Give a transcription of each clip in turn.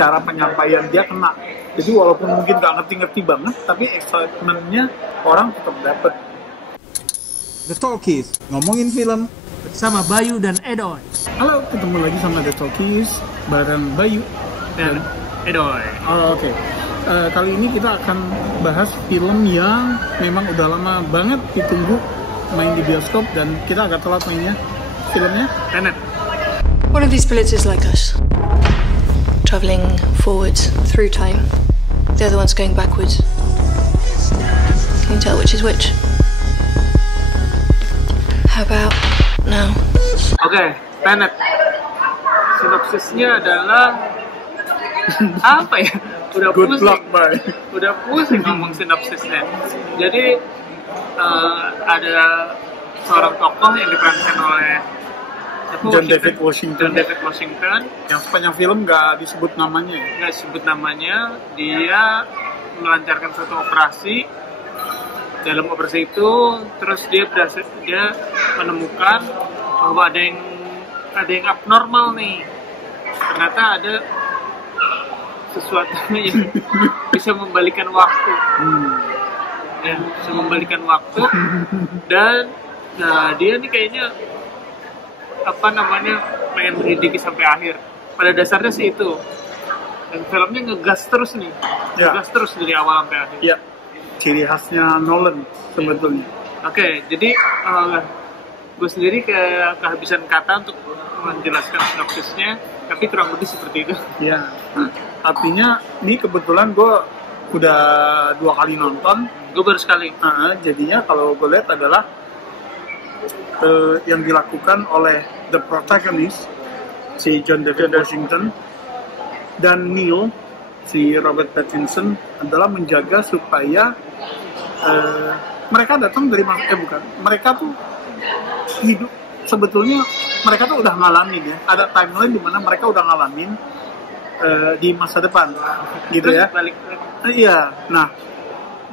cara penyampaian dia kena. Jadi walaupun mungkin nggak ngerti-ngerti banget, tapi excitement-nya orang tetap dapet. The Talkies, ngomongin film bersama Bayu dan Edoy. Halo, ketemu lagi sama The Talkies bareng Bayu dan Edoy. Oh, oke. Kali ini kita akan bahas film yang memang udah lama banget ditunggu main di bioskop dan kita agak telat mainnya. Filmnya Tenet. One of these villages like us, traveling forwards through time. The other one's going backwards. Can you tell which is which? How about now? Oke, Tenet. Sinopsisnya adalah apa ya? Udah Good pusing. luck, bye. Udah pusing ngomong sinopsisnya. Jadi ada seorang tokoh yang diperankan oleh John David Washington. Yang sepanjang film nggak disebut namanya. Nggak disebut namanya. Dia melancarkan suatu operasi. Dalam operasi itu, terus dia menemukan bahwa ada yang abnormal nih. Ternyata ada sesuatu yang bisa membalikan waktu. Ya, bisa membalikan waktu. Dan dia nih kayaknya pengen menyelidiki sampai akhir. Pada dasarnya sih itu. Dan filmnya ngegas terus nih. Ngegas terus dari awal sampai akhir. Ya, ciri khasnya Nolan sebetulnya. Oke, jadi gue sendiri kehabisan kata untuk menjelaskan sinopsisnya, tapi kurang lebih seperti itu. Ya, artinya ini kebetulan gue udah 2 kali nonton. Gue baru sekali. Jadinya kalau gue lihat adalah yang dilakukan oleh the protagonist si John David Washington dan Neo si Robert Pattinson adalah menjaga supaya mereka datang dari mereka tuh hidup sebetulnya mereka tuh udah ngalamin ya, ada timeline di mana mereka udah ngalamin di masa depan gitu ya. Iya, nah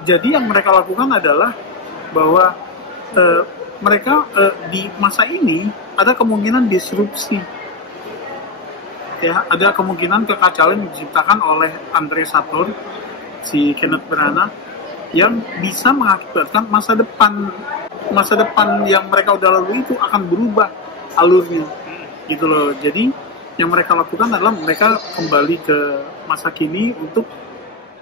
jadi yang mereka lakukan adalah bahwa mereka di masa ini ada kemungkinan disrupsi, ya, ada kemungkinan kekacauan yang diciptakan oleh Andre Sator, si Kenneth Branagh, yang bisa mengakibatkan masa depan yang mereka udah lalui itu akan berubah alurnya, gitu loh. Jadi yang mereka lakukan adalah mereka kembali ke masa kini untuk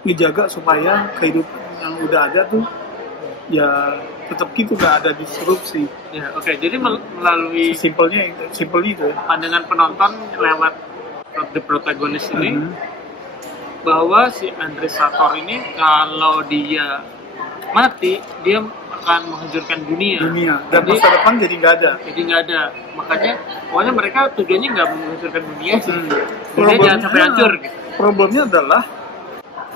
ngejaga supaya kehidupan yang udah ada tuh ya tetap gitu, gak ada disrupsi. Ya, oke. Jadi melalui simpelnya itu pandangan penonton lewat the protagonist ini, bahwa si Andre Sator ini kalau dia mati dia akan menghancurkan dunia dan masa depan jadi nggak ada. Makanya pokoknya mereka tujuannya nggak menghancurkan dunia sih. Dunia jangan sampai hancur gitu. Problemnya adalah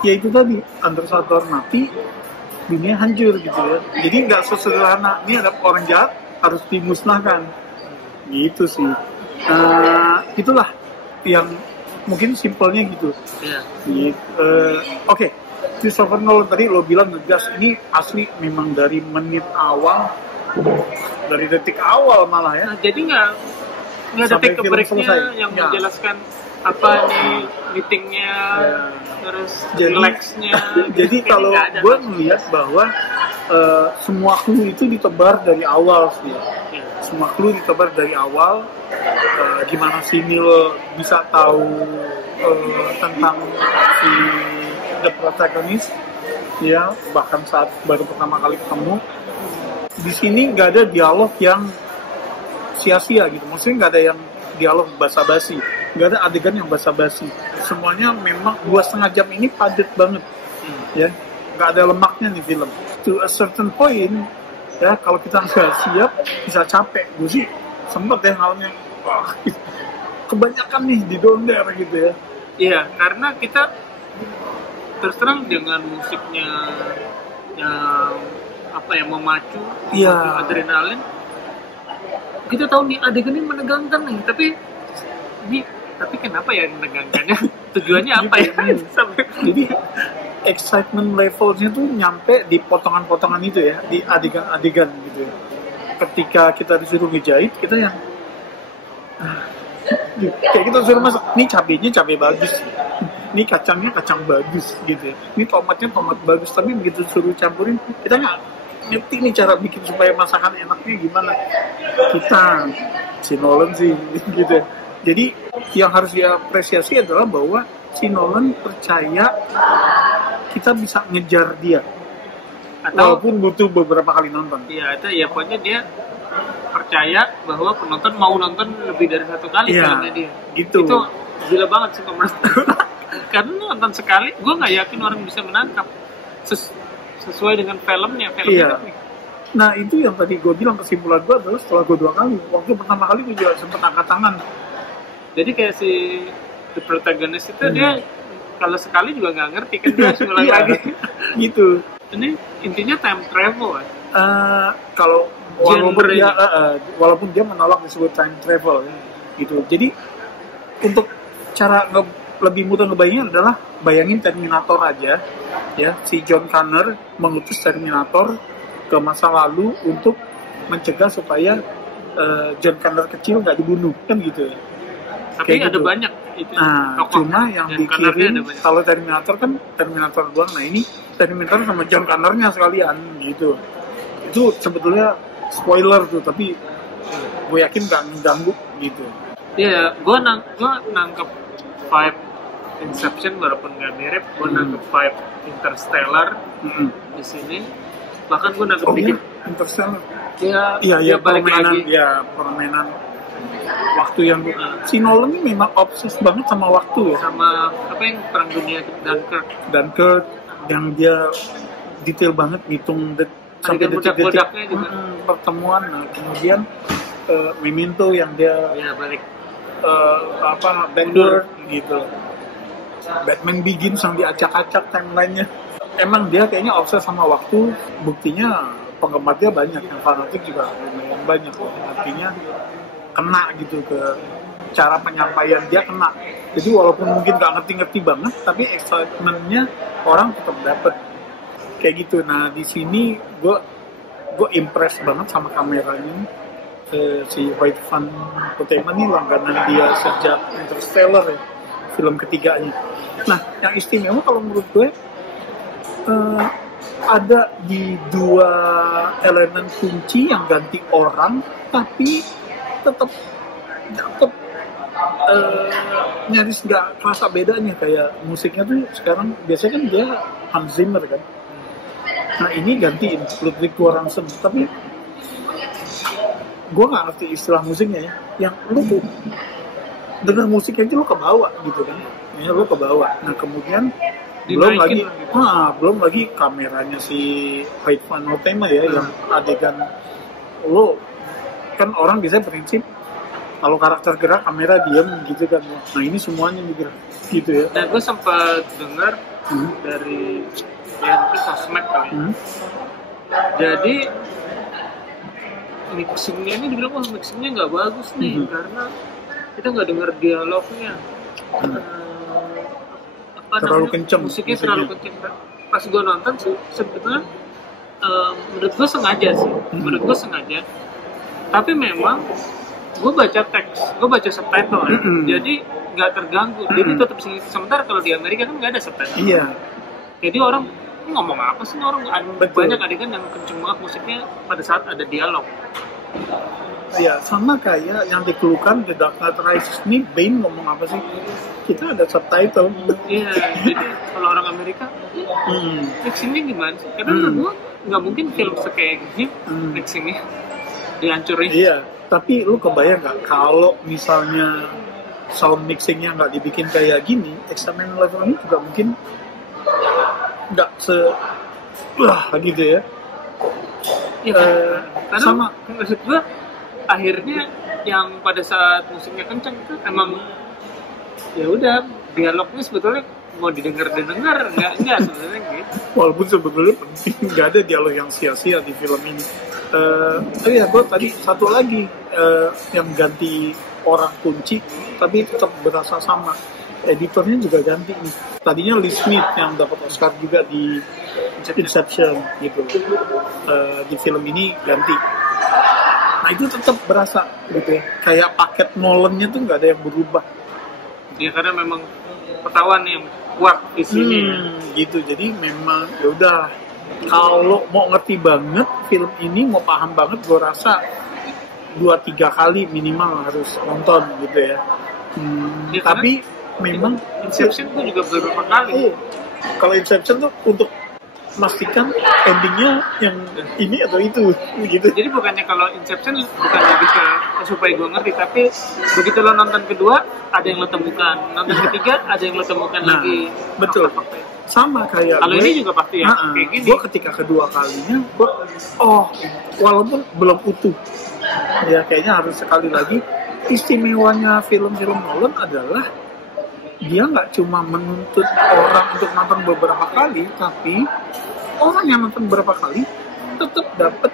yaitu tadi Andre Sator mati, dunia hancur gitu ya. Jadi nggak sesederhana ini ada orang jahat harus dimusnahkan gitu sih. Itulah yang mungkin simpelnya gitu. Oke. Christopher Nolan tadi lo bilang ngegas, ini asli memang dari menit awal, dari detik awal malah ya. Jadi nggak detik ke breaknya yang menjelaskan apa nih meetingnya, terus relaxnya. Jadi kalau gue melihat bahwa semua clue itu ditebar dari awal sih. Semua clue ditebar dari awal. Gimana si Neil bisa tahu tentang si the protagonist, ya, bahkan saat baru pertama kali ketemu. Di sini nggak ada dialog yang sia-sia gitu. Maksudnya nggak ada yang dialog basa-basi, nggak ada adegan yang basa-basi. Semuanya memang 2,5 jam ini padat banget, ya. Nggak ada lemaknya nih film. To a certain point, ya, kalau kita nggak siap bisa capek. Gue sih sempet ya halnya, kebanyakan nih didonder gitu ya. Iya, karena kita terus terang dengan musiknya yang memacu, adrenalin, kita tahu nih adegan ini menegangkan nih, tapi kenapa ya menegangkannya? Tujuannya apa ya? Jadi excitement levelnya tuh nyampe di potongan-potongan itu ya, di adegan-adegan gitu ya. Ketika kita disuruh ngejahit, kita yang Kayak kita suruh masak, ini cabenya cabai bagus, ini kacangnya kacang bagus gitu ya, ini tomatnya tomat bagus, tapi begitu suruh campurin kita nggak ngerti nih cara bikin supaya masakan enaknya gimana. Kita si Nolan sih gitu ya. Jadi yang harus diapresiasi adalah bahwa si Nolan percaya kita bisa ngejar dia, Atau walaupun butuh beberapa kali nonton. iya itu ya pokoknya dia percaya bahwa penonton mau nonton lebih dari satu kali Iya, filmnya dia. gitu. Itu gila banget sih menurut gue. Karena nonton sekali, gue nggak yakin orang bisa menangkap sesuai dengan filmnya. Iya. Nah itu yang tadi gue bilang, kesimpulan gue adalah setelah gue 2 kali, waktu pertama kali gue juga sempat angkat tangan. Jadi kayak si the protagonist itu dia kalau sekali juga nggak ngerti kan dia harus ngulang Iya, lagi. gitu. Ini intinya time travel kan. Kalau Genre-nya. walaupun dia menolak disebut time travel ya, gitu. Jadi untuk cara lebih mudah ngebayangin adalah bayangin Terminator aja ya, si John Connor mengutus Terminator ke masa lalu untuk mencegah supaya John Connor kecil nggak dibunuh kan gitu ya. Tapi Kayak ada gitu. banyak itu. Nah, tokoh. cuma yang Dan Connornya dikirim ada banyak. kalau Terminator kan Terminator doang. Nah ini Terminator sama John Connor-nya sekalian gitu. Itu sebetulnya spoiler tuh, tapi gue yakin gak mengganggu gitu. Iya, gue nangkep vibe Inception walaupun nggak mirip, gue nangkep vibe Interstellar di sini. Bahkan gue nangkep Oh iya, dikit. Interstellar. Dia Iya balik permainan, lagi. ya permainan waktu yang si Nolan ini memang obses banget sama waktu ya, Sama apa yang perang dunia Dunkirk. dan Kurt yang dia detail banget ngitung sampai Adegan detik-detik budak-budaknya juga. pertemuan. Nah, kemudian Memento yang dia Ya balik. Batman gitu. Batman Begins yang diacak-acak timelinenya. Emang dia kayaknya obses sama waktu, buktinya penggemar dia banyak, yang fanatik juga lumayan banyak. Artinya kena gitu ke cara penyampaian dia, kena. Jadi walaupun mungkin gak ngerti-ngerti banget, tapi excitementnya orang tetap dapet kayak gitu. Nah di sini gue impress banget sama kameranya. Si White Van Houten ini langganan dia sejak Interstellar ya, film ketiganya. Nah yang istimewa kalau menurut gue ada di 2 elemen kunci yang ganti orang tapi tetap nyaris nggak kerasa bedanya. Kayak musiknya tuh sekarang biasanya kan dia Hans Zimmer kan, nah ini gantiin Ludwig Göransson, tapi gue nggak ngerti istilah musiknya ya, yang lu tuh denger musik aja lu kebawa gitu kan ya, lu kebawa. Nah kemudian Dinaikin lah gitu. belum lagi kameranya si White Van Houten ya, yang adegan lo kan orang biasanya prinsip kalau karakter gerak kamera diam gitu kan. Nah ini semuanya digerak gitu ya. Dan gue sempat dengar dari ya mungkin sosmed kali. Jadi mixingnya ini dibilang wah mixingnya nggak bagus nih karena kita nggak dengar dialognya. Terlalu kenceng musiknya terlalu kenceng. Pas gue nonton sih sebetulnya menurut gue sengaja sih, menurut gue sengaja. Tapi memang gue baca teks, gue baca subtitle ya. Jadi nggak terganggu. Jadi tetap sementara kalau di Amerika kan nggak ada subtitle. Iya. Jadi orang ngomong apa sih orang, Betul. banyak adegan yang kenceng banget musiknya pada saat ada dialog. Ya sama kayak yang dikeluhkan The Dark Knight Rises ini, Bane ngomong apa sih? Kita ada subtitle. Iya, jadi kalau orang Amerika mixingnya gimana sih? Karena menurut gue nggak mungkin film kayak gini mixingnya dihancurin. Iya, tapi lu kebayang nggak kalau misalnya sound mixingnya nggak dibikin kayak gini, examen levelnya juga mungkin nggak gitu ya. Iya, karena sama maksud gue akhirnya yang pada saat musiknya kencang itu emang ya udah dialognya sebetulnya mau didengar enggak sebenarnya gitu. walaupun sebetulnya penting, nggak ada dialog yang sia-sia di film ini. Tapi ya gue tadi satu lagi yang ganti orang kunci tapi tetap berasa sama, editornya juga ganti nih. Tadinya Lee Smith yang dapat Oscar juga di Inception gitu. Di film ini ganti Nah itu tetap berasa gitu ya, kayak paket Nolan-nya tuh nggak ada yang berubah. Ya karena memang ketahuan yang kuat isinya. Gitu, jadi memang ya udah, kalau mau ngerti banget film ini, mau paham banget, gue rasa 2-3 kali minimal harus nonton gitu ya. Ya, tapi memang Inception tuh juga beberapa kali. Kalau Inception tuh untuk memastikan endingnya yang ini atau itu gitu. Jadi bukannya kalau Inception bukan lebih ke supaya gue ngerti, tapi begitu lo nonton kedua ada yang lo temukan, nonton ketiga ada yang lo temukan lagi. Betul. Sama kayak kalau ini juga pasti ya kayak gini. Gue ketika kedua kalinya gue walaupun belum utuh ya, kayaknya harus sekali lagi. Istimewanya film-film Nolan adalah dia nggak cuma menuntut orang untuk nonton beberapa kali, tapi orang yang nonton beberapa kali tetap dapat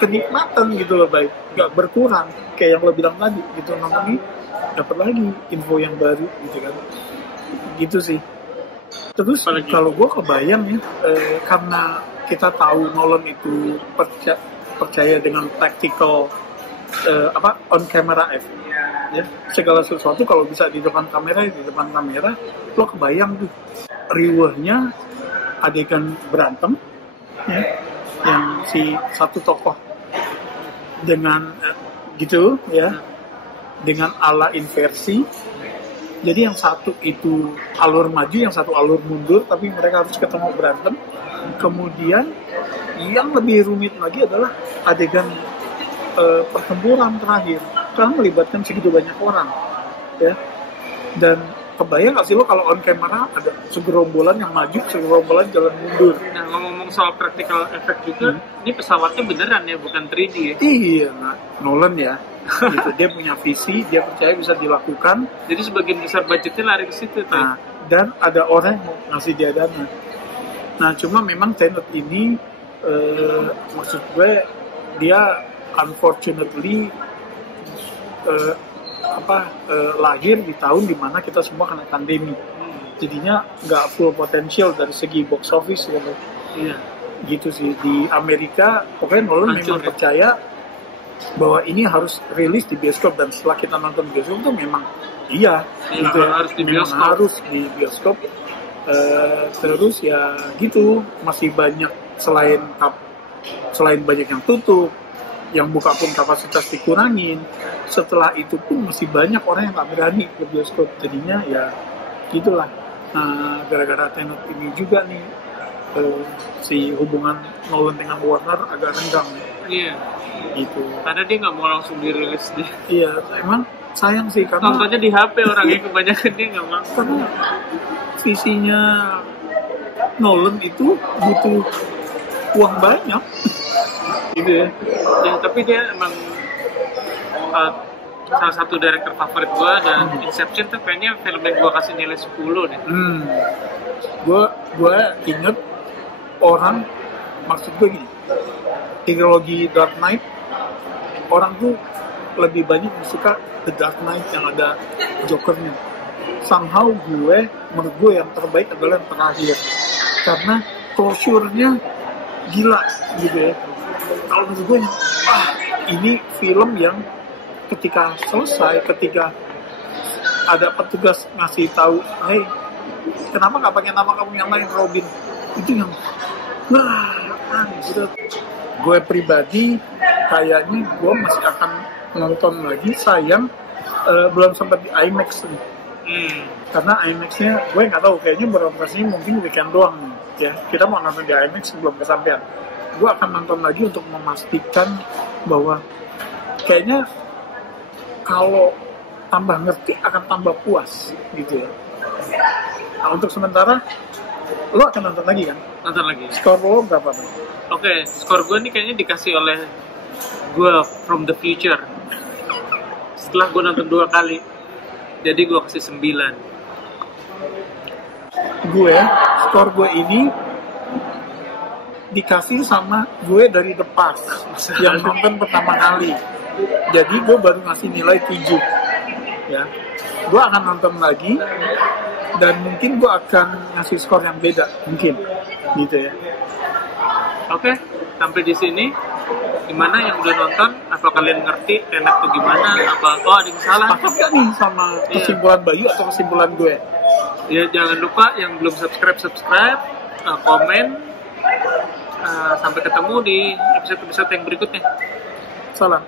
kenikmatan gitu loh, baik nggak berkurang kayak yang lo bilang tadi gitu, nonton ini dapat lagi info yang baru gitu kan, gitu sih. Terus kalau gue kebayang ya, karena kita tahu Nolan itu percaya dengan tactical on camera effect ya, segala sesuatu kalau bisa di depan kamera lo kebayang tuh riwahnya adegan berantem ya, yang si satu tokoh dengan gitu ya, dengan ala inversi. Jadi yang satu itu alur maju, yang satu alur mundur, tapi mereka harus ketemu berantem. Kemudian yang lebih rumit lagi adalah adegan pertempuran terakhir, karena melibatkan segitu banyak orang ya. Dan kebayang gak sih lo kalau on camera ada segerombolan yang maju, segerombolan jalan mundur. Nah, ngomong soal practical effect juga, ini pesawatnya beneran ya, bukan 3D ya? Iya, Nolan ya. Gitu. Dia punya visi, dia percaya bisa dilakukan. Jadi sebagian besar budgetnya lari ke situ. Nah, dan ada orang yang mau ngasih dia dana. Nah, cuma memang Tenet ini maksud gue dia unfortunately lahir di tahun dimana kita semua kena pandemi, jadinya nggak full potensial dari segi box office gitu. Iya. Gitu sih di Amerika. Pokoknya Nolan memang percaya bahwa ini harus rilis di bioskop, dan setelah kita nonton bioskop tuh memang gitu, harus di bioskop. Harus di bioskop. Terus ya gitu, masih banyak selain banyak yang tutup, yang buka pun kapasitas dikurangin. Setelah itu pun masih banyak orang yang tak berani ke bioskop. Jadinya ya gitulah. Nah, gara-gara Tenet ini juga nih, si hubungan Nolan dengan Warner agak renggang. Iya. Gitu. Karena dia nggak mau langsung dirilis deh. Iya, emang sayang sih karena nontonnya di HP orangnya kebanyakan, dia nggak mau. Karena visinya Nolan itu butuh uang banyak. Gitu ya. Ya, tapi dia emang salah satu director favorit gue, dan Inception tuh kayaknya film yang gue kasih nilai 10 deh. Gue inget orang, maksud gue gini, trilogi Dark Knight, orang tuh lebih banyak suka The Dark Knight yang ada Jokernya. Somehow menurut gue yang terbaik adalah yang terakhir, karena closure-nya gila gitu ya. Kalau menurut gue ini film yang ketika selesai, ketika ada petugas ngasih tahu, hey, kenapa nggak pakai nama kamu yang lain, Robin, itu yang gitu. Gue pribadi kayaknya gue masih akan nonton lagi, sayang belum sempat di IMAX nih. Karena IMAX-nya gue nggak tahu, kayaknya beroperasinya mungkin weekend doang ya. Kita mau nonton di IMAX sebelum kesampean. Gue akan nonton lagi untuk memastikan bahwa kayaknya kalau tambah ngerti akan tambah puas gitu ya. Nah, untuk sementara lo akan nonton lagi kan? Nonton lagi. Skor lo berapa? Oke, skor gue nih kayaknya dikasih oleh gue from the future. Setelah gue nonton 2 kali, jadi gue kasih 9. Skor gue ini dikasih sama gue dari The Past yang nonton pertama kali. Jadi gue baru ngasih nilai 7 ya. Gue akan nonton lagi dan mungkin gue akan ngasih skor yang beda mungkin gitu ya. Oke, sampai di sini Gimana yang udah nonton? Apa kalian ngerti Tenet tuh gimana? Apa ada yang salah? Sepakat gak nih sama kesimpulan Bayu atau kesimpulan gue? Ya jangan lupa yang belum subscribe, komen. Sampai ketemu di episode-episode yang berikutnya. Salam.